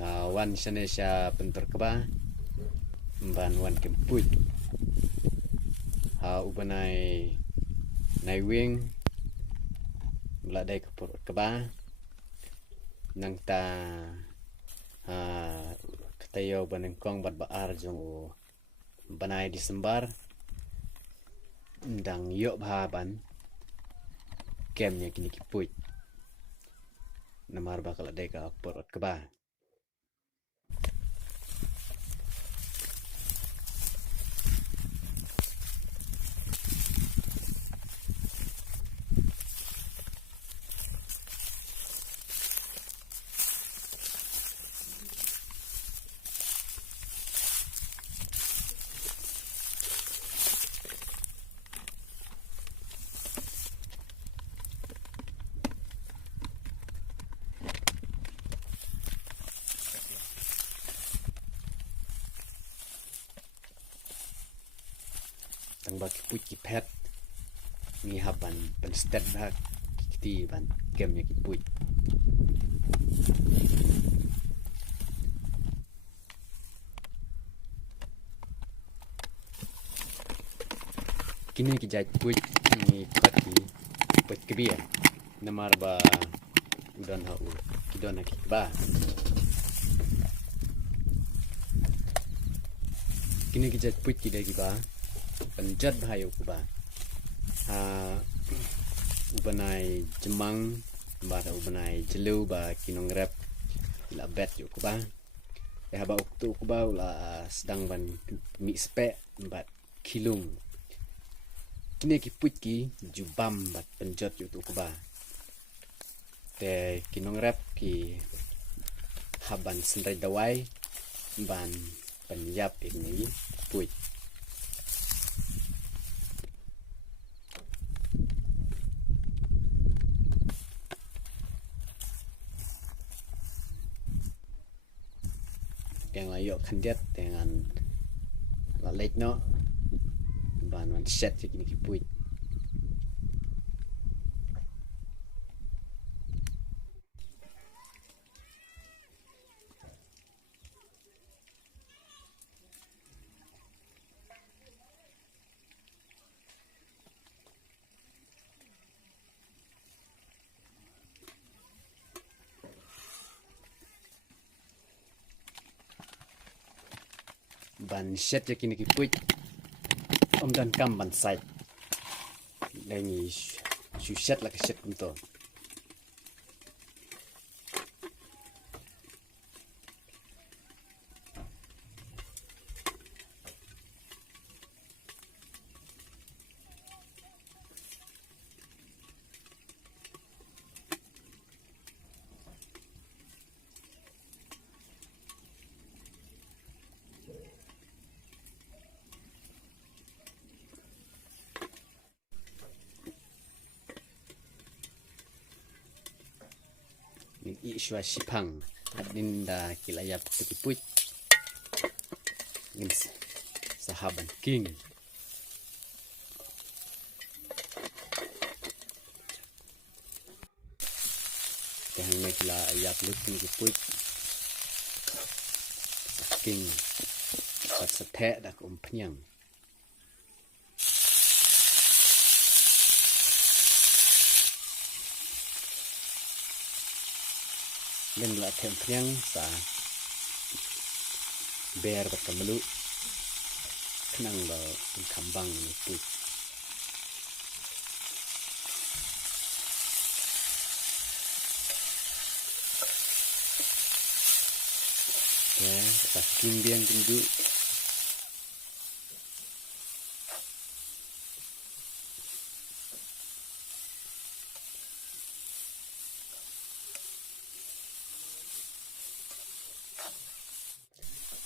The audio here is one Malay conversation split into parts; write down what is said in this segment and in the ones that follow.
wan Indonesia bentor keba ban wan kemput ubanai nai wing meladai kepur keba nang ta ketayo banengkong bat baar jong banai Desember ndang yok bahaban kemnya kini kiput namar bakal ada ka porot keba tang bak kiput kipet mi haban ban stet bak kiti ban kemnya kiput kini kijat put ni kati put kebia namar ba udan ha kidon ha kikba kini kijat put kida kiba penjat bahayo kuba ubanai jemang ba ubanai jelu ba kinong rep la bet yo kuba haba uktu kuba ula sedang ban mi spe bat kilung kini kiput ki jubam bat penjat yo tu kuba te kinong rep ki haban sendrai dawai ban penyap ini put yang ayok kandiat dengan lalek no ban man set kini kiput ban set kini kiput dan kam ban site lagi set lah set untuk Iswa Sipang adin da kilayap kiput ngin sahaban king yang nak kila ayap lut kiput king pat sete dak penyang dan la tempeng sa ber berkemelu kenang ba kambang itu ya saking biang kendu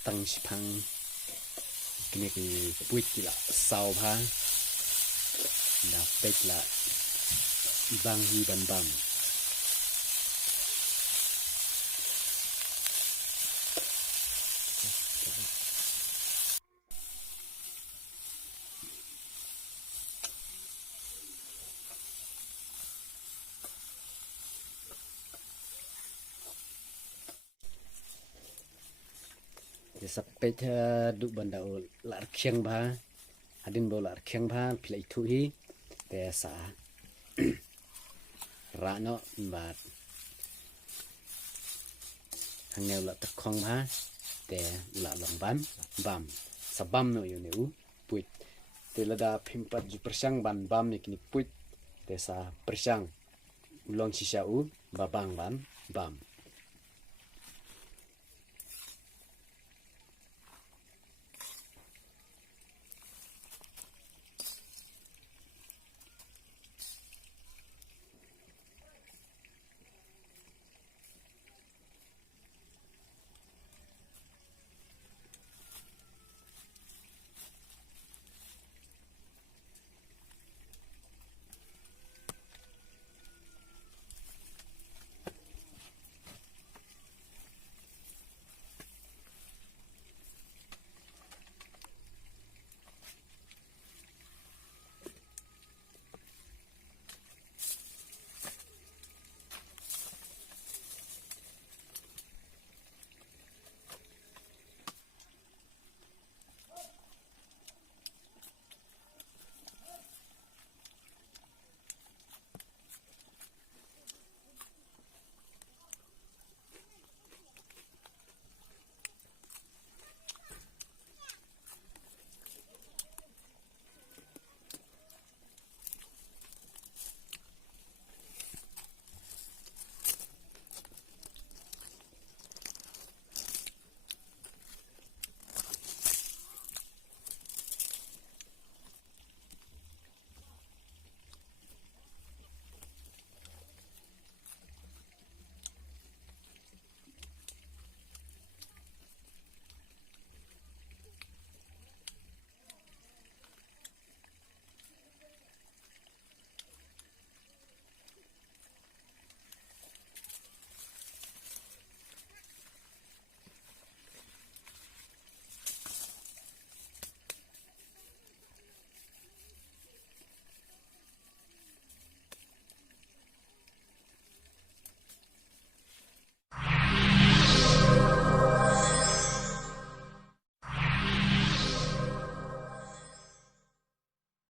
tang Sipang kini ki puit kila sau pha da pek la ibang hi ban bang te sapet du banda u lar khiang ba hadin bo lar khiang ba philai thu hi te sa ra no bat hang neu la ta khong ba te la long bam sabam no yu neu puit te la da phimpat ju persang ban bam ni kini puit te sa persang ulong sisa u babang bam